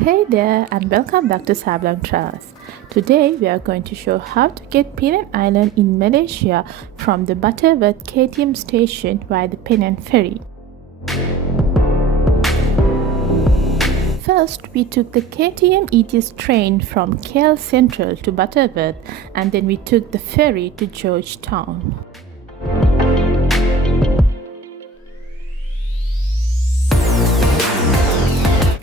Hey there and welcome back to Sablon Travels. Today we are going to show how to get Penang Island in Malaysia from the Butterworth KTM station via the Penang Ferry. First, we took the KTM ETS train from KL Sentral to Butterworth and then we took the ferry to Georgetown.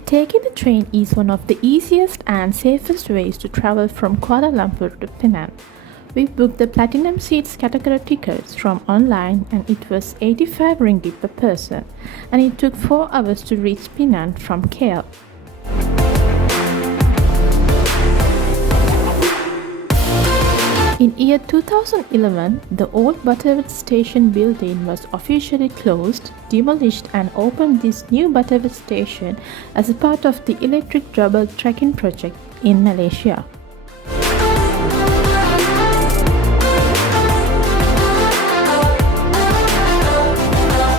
Taking the train is one of the easiest and safest ways to travel from Kuala Lumpur to Penang. We booked the Platinum Seats category tickets from online and it was 85 ringgit per person and it took 4 hours to reach Penang from KL. In year 2011, the old Butterworth station building was officially closed, demolished and opened this new Butterworth station as a part of the electric double tracking project in Malaysia.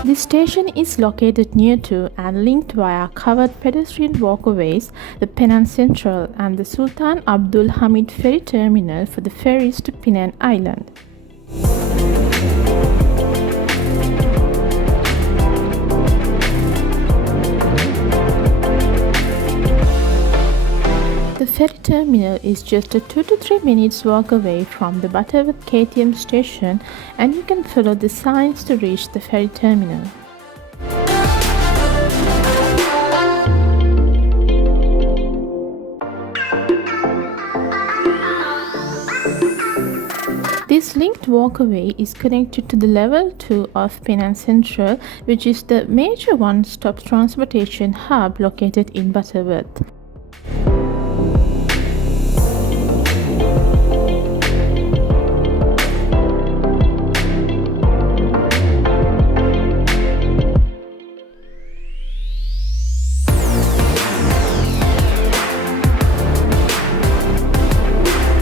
This station is located near to and linked via covered pedestrian walkways, the Penang Central and the Sultan Abdul Hamid Ferry Terminal for the ferries to Penang Island. The ferry terminal is just a 2 to 3 minutes walk away from the Butterworth KTM station and you can follow the signs to reach the ferry terminal. This linked walkway is connected to the level 2 of Penang Central, which is the major one-stop transportation hub located in Butterworth.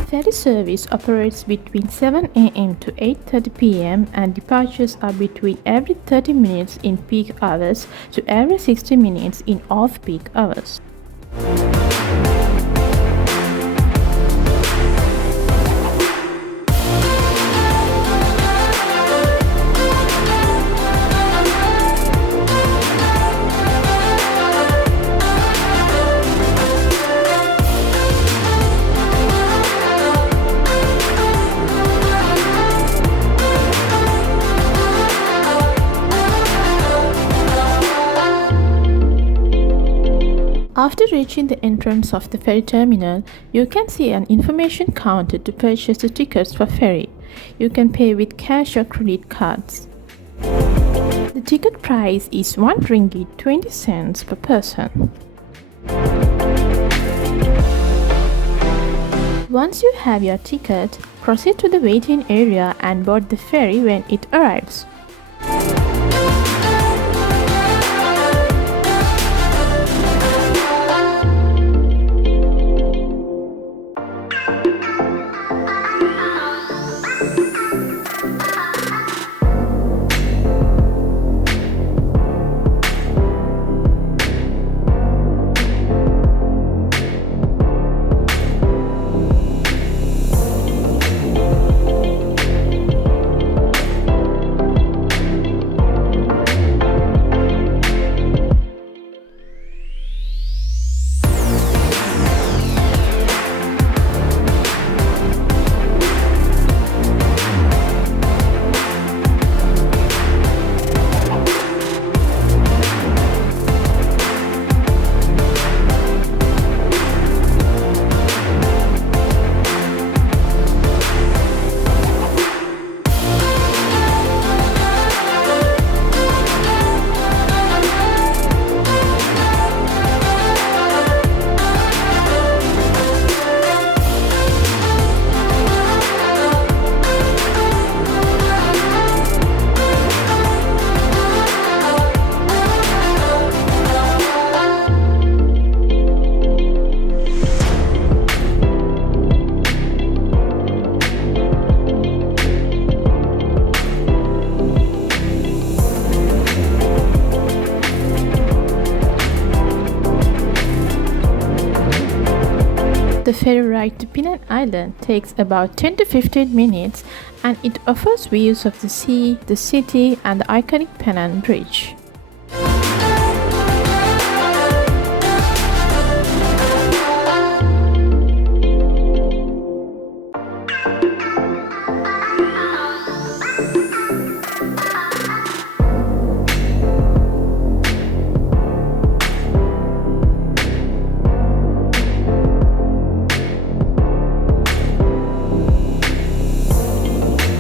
Ferry service operates between 7 am to 8:30 pm and departures are between every 30 minutes in peak hours to every 60 minutes in off-peak hours. After reaching the entrance of the ferry terminal, you can see an information counter to purchase the tickets for ferry. You can pay with cash or credit cards. The ticket price is 1 ringgit 20 cents per person. Once you have your ticket, proceed to the waiting area and board the ferry when it arrives. The ferry ride to Penang Island takes about 10 to 15 minutes and it offers views of the sea, the city, and the iconic Penang Bridge.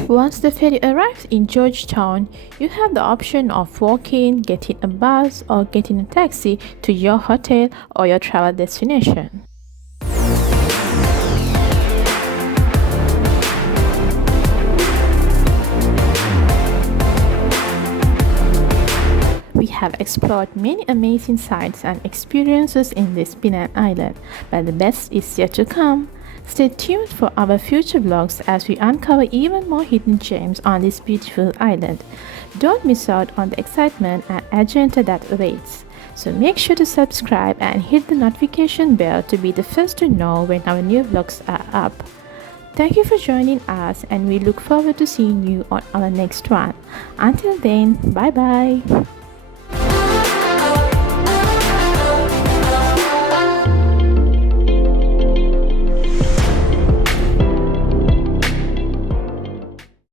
Once the ferry arrives in Georgetown, you have the option of walking, getting a bus, or getting a taxi to your hotel or your travel destination. We have explored many amazing sights and experiences in this Penang Island, but the best is yet to come. Stay tuned for our future vlogs as we uncover even more hidden gems on this beautiful island. Don't miss out on the excitement and adventure that awaits. So make sure to subscribe and hit the notification bell to be the first to know when our new vlogs are up. Thank you for joining us and we look forward to seeing you on our next one. Until then, bye bye.